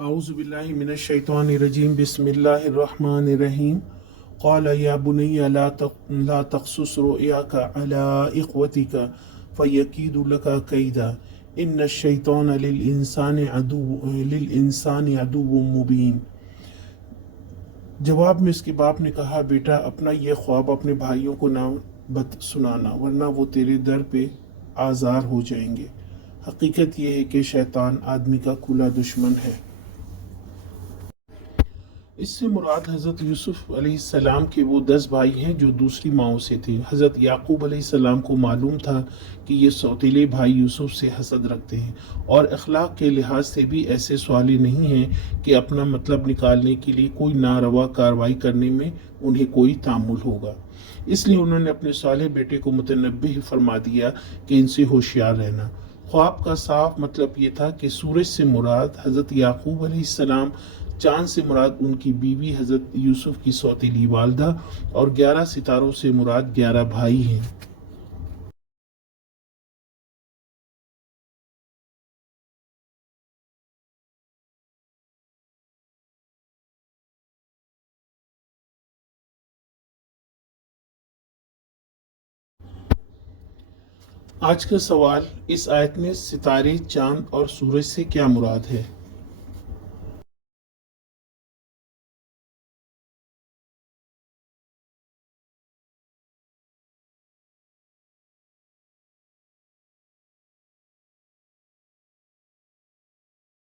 أعوذ بالله من الشيطان الرجيم بسم الله الرحمن الرحيم قال يا بني لا تقصص رؤياك على إخوتك فيكيد لك كيدا إن الشيطان للإنسان عدو مبين۔ جواب میں اس کے باپ نے کہا، بیٹا اپنا یہ خواب اپنے بھائیوں کو نہ سنانا ورنہ وہ تیرے در پہ آزار ہو جائیں گے۔ حقیقت یہ ہے کہ شیطان آدمی کا کھلا دشمن ہے۔ اس سے مراد حضرت یوسف علیہ السلام کے وہ 10 بھائی ہیں جو دوسری ماؤں سے تھے۔ حضرت یعقوب علیہ السلام کو معلوم تھا کہ یہ سوتیلے بھائی یوسف سے حسد رکھتے ہیں اور اخلاق کے لحاظ سے بھی ایسے صالح نہیں ہیں کہ اپنا مطلب نکالنے کے لیے کوئی ناروا کارروائی کرنے میں انہیں کوئی تعمل ہوگا۔ اس لیے انہوں نے اپنے صالح بیٹے کو متنبہ فرما دیا کہ ان سے ہوشیار رہنا۔ خواب کا صاف مطلب یہ تھا کہ سورج سے مراد حضرت یعقوب علیہ السلام، چاند سے مراد ان کی بیوی حضرت یوسف کی سوتیلی والدہ اور 11 ستاروں سے مراد 11 بھائی ہیں۔ آج کا سوال، اس آیت میں ستارے، چاند اور سورج سے کیا مراد ہے؟